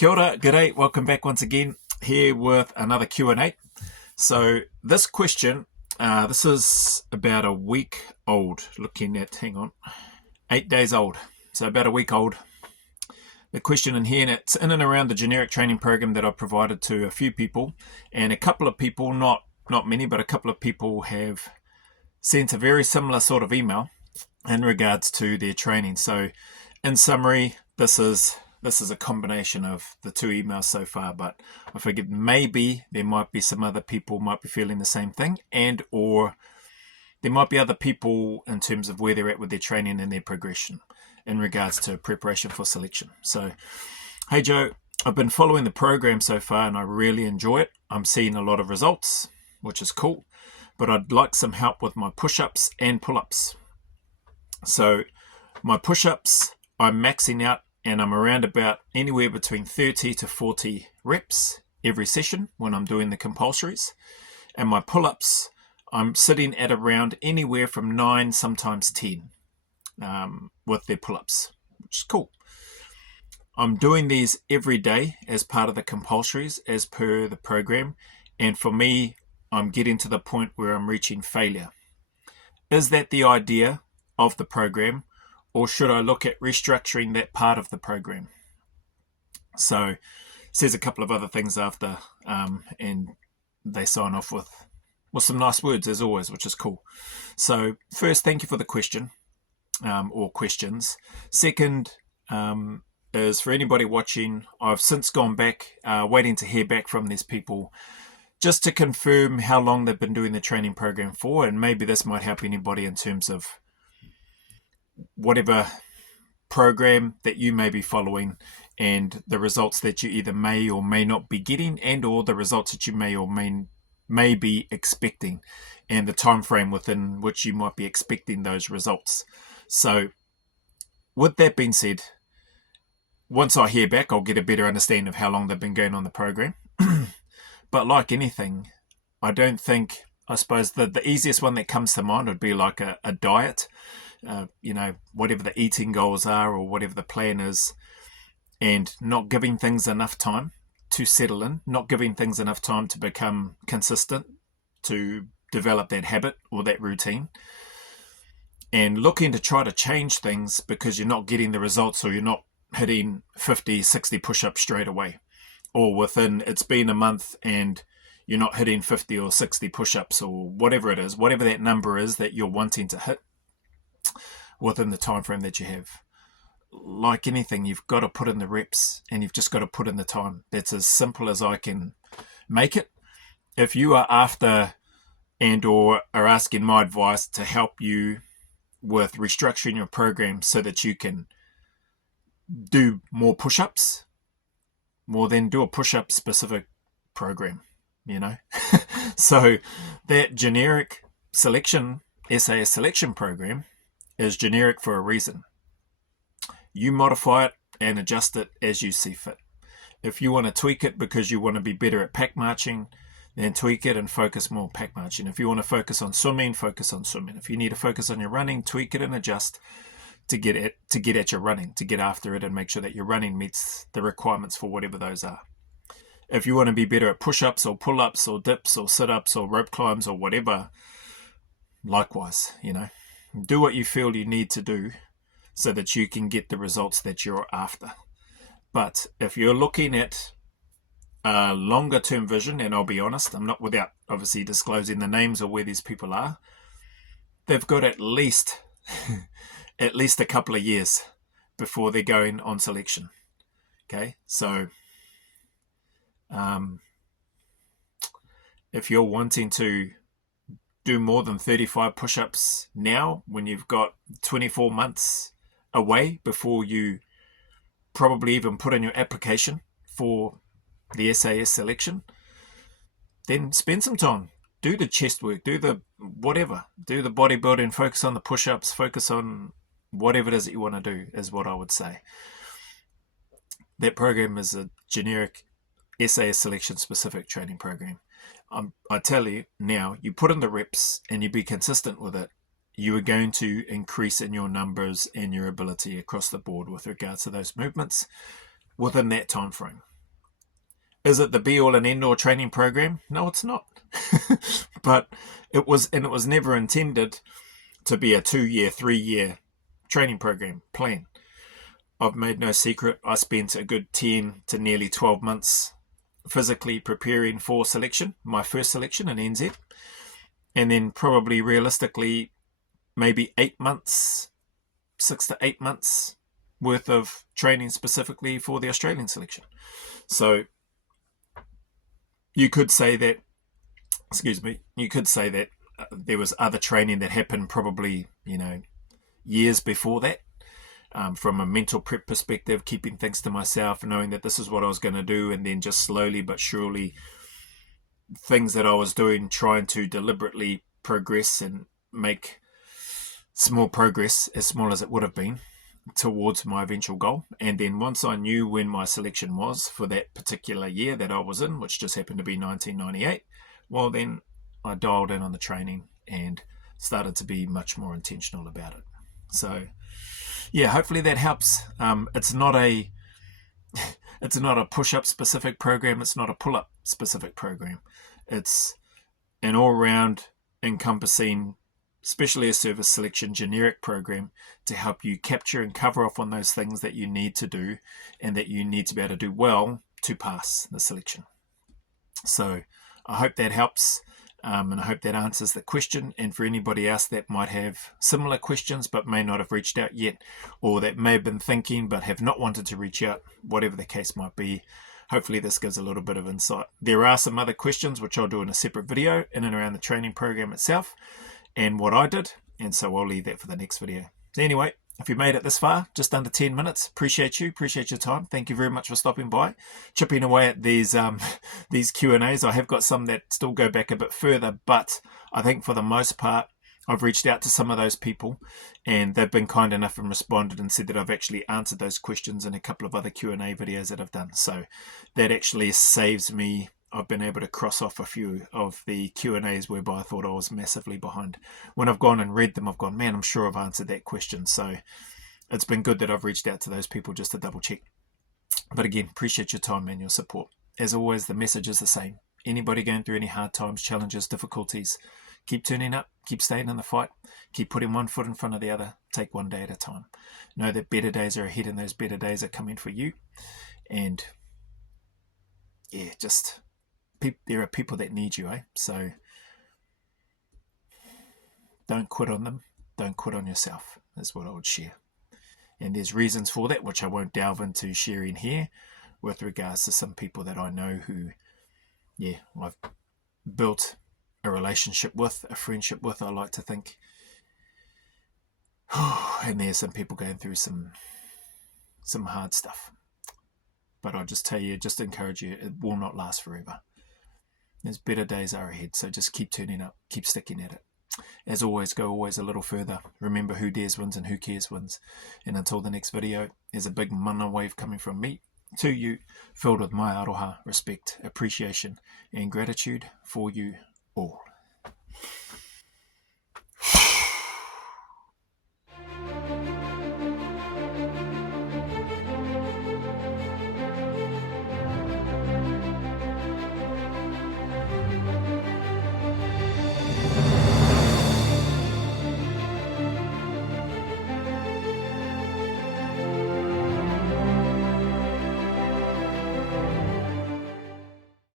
Kia ora, g'day, welcome back once again here with another Q&A. So this question, this is about a week old, looking at, 8 days old, so about a week old. The question in here, and it's in and around the generic training program that I've provided to a few people, and a couple of people, not many, but a couple of people have sent a very similar sort of email in regards to their training. So in summary, this is a combination of the two emails so far, but I figured maybe there might be some other people might be feeling the same thing, and or there might be other people in terms of where they're at with their training and their progression in regards to preparation for selection. So, hey Joe, I've been following the program so far and I really enjoy it. I'm seeing a lot of results, which is cool, but I'd like some help with my push-ups and pull-ups. So my push-ups, I'm maxing out and I'm around about anywhere between 30 to 40 reps every session when I'm doing the compulsories. And my pull-ups, I'm sitting at around anywhere from 9, sometimes 10 with their pull-ups, which is cool. I'm doing these every day as part of the compulsories as per the program. And for me, I'm getting to the point where I'm reaching failure. Is that the idea of the program? Or should I look at restructuring that part of the program? So says a couple of other things after, and they sign off with some nice words as always, which is cool. So first, thank you for the question or questions. Second is for anybody watching, I've since gone back, waiting to hear back from these people just to confirm how long they've been doing the training program for, and maybe this might help anybody in terms of whatever program that you may be following and the results that you either may or may not be getting, and or the results that you may or may be expecting, and the time frame within which you might be expecting those results. So with that being said, once I hear back, I'll get a better understanding of how long they've been going on the program. But like anything, I suppose the easiest one that comes to mind would be like a diet. Whatever the eating goals are or whatever the plan is, and not giving things enough time to settle in, not giving things enough time to become consistent, to develop that habit or that routine, and looking to try to change things because you're not getting the results, or you're not hitting 50, 60 push-ups straight away, or within, it's been a month and you're not hitting 50 or 60 push-ups, or whatever it is, whatever that number is that you're wanting to hit within the time frame that you have. Like anything, you've got to put in the reps and you've just got to put in the time. That's as simple as I can make it. If you are after and or are asking my advice to help you with restructuring your program so that you can do more push-ups, well then do a push-up specific program, So that generic selection, SAS selection program, is generic for a reason. You modify it and adjust it as you see fit. If you want to tweak it because you want to be better at pack marching, then tweak it and focus more on pack marching. If you want to focus on swimming, focus on swimming. If you need to focus on your running, tweak it and adjust to get at your running, to get after it and make sure that your running meets the requirements for whatever those are. If you want to be better at push-ups or pull-ups or dips or sit-ups or rope climbs or whatever, likewise, do what you feel you need to do so that you can get the results that you're after. But if you're looking at a longer term vision, and I'll be honest, I'm not, without obviously disclosing the names of where these people are, they've got at least a couple of years before they're going on selection. Okay, so if you're wanting to do more than 35 push-ups now, when you've got 24 months away before you probably even put in your application for the SAS selection, then spend some time. Do the chest work, do the whatever, do the bodybuilding, focus on the push-ups, focus on whatever it is that you want to do, is what I would say. That program is a generic SAS selection specific training program. I tell you now, you put in the reps and you be consistent with it, you are going to increase in your numbers and your ability across the board with regards to those movements within that time frame. Is it the be-all and end-all training program? No, it's not. But it was never intended to be a 2-year, 3-year training program plan. I've made no secret, I spent a good 10 to nearly 12 months physically preparing for selection, my first selection in NZ, and then probably realistically maybe 8 months, 6 to 8 months worth of training specifically for the Australian selection. So you could say that, there was other training that happened probably, years before that. From a mental prep perspective, keeping things to myself, knowing that this is what I was going to do, and then just slowly but surely things that I was doing, trying to deliberately progress and make small progress, as small as it would have been, towards my eventual goal. And then once I knew when my selection was for that particular year that I was in, which just happened to be 1998, well, then I dialed in on the training and started to be much more intentional about it. So yeah, hopefully that helps. It's not a push-up specific program. It's not a pull-up specific program. It's an all-round encompassing, especially a service selection generic program to help you capture and cover off on those things that you need to do and that you need to be able to do well to pass the selection. So I hope that helps. And I hope that answers the question. And for anybody else that might have similar questions but may not have reached out yet, or that may have been thinking but have not wanted to reach out, whatever the case might be, hopefully this gives a little bit of insight. There are some other questions which I'll do in a separate video in and around the training program itself and what I did, and so I'll leave that for the next video. So anyway, if you made it this far, just under 10 minutes, appreciate your time. Thank you very much for stopping by, chipping away at these Q&As. I have got some that still go back a bit further, but I think for the most part, I've reached out to some of those people and they've been kind enough and responded and said that I've actually answered those questions in a couple of other Q&A videos that I've done. So that actually saves me. I've been able to cross off a few of the Q&As whereby I thought I was massively behind. When I've gone and read them, I've gone, man, I'm sure I've answered that question. So it's been good that I've reached out to those people just to double check. But again, appreciate your time and your support. As always, the message is the same. Anybody going through any hard times, challenges, difficulties, keep turning up, keep staying in the fight, keep putting one foot in front of the other, take one day at a time. Know that better days are ahead and those better days are coming for you. And yeah, there are people that need you, So don't quit on them. Don't quit on yourself, is what I would share. And there's reasons for that, which I won't delve into sharing here with regards to some people that I know who, I've built a relationship with, a friendship with, I like to think. And there's some people going through some hard stuff. But I'll just tell you, just encourage you, it will not last forever. There's better days are ahead, so just keep turning up, keep sticking at it. As always, go always a little further. Remember, who dares wins and who cares wins. And until the next video, there's a big mana wave coming from me to you, filled with my aroha, respect, appreciation, and gratitude for you all.